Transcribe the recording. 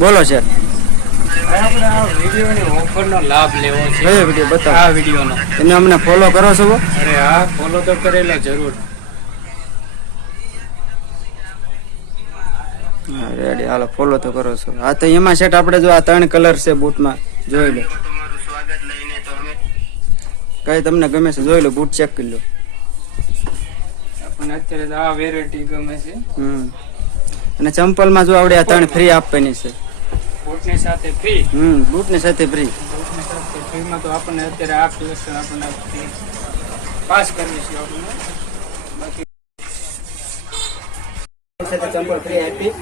બોલો સર. આપણે આ વિડીયોની ઓફરનો લાભ લેવો છે. કયો વિડીયો બતાવો? આ વિડીયોનો. તમે અમને ફોલો કરો છો? અરે હા, ફોલો તો કરેલો જરૂર. હા રેડી, હાલો ફોલો તો કરો છો. હા તો એમાં સેટ આપણે જો આ 3 કલર છે બૂટમાં, જોઈ લો. કઈ તમને ગમે છે જોઈ લો, બૂટ ચેક કરી લો. આપણને અત્યારે તો આ વેરાયટી ગમે છે. અને ચંપલમાં જો આવડે આ 3 ફ્રી આપવાની છે. બૂટની સાથે ફ્રી. બૂટની સાથે ફ્રી. બૂટની સાથે ફ્રીમાં તો આપણને અત્યારે આ કલેક્શન આપણને પાસ કરવી છે આપણને. બાકી ચંપલ ફ્રી આપી.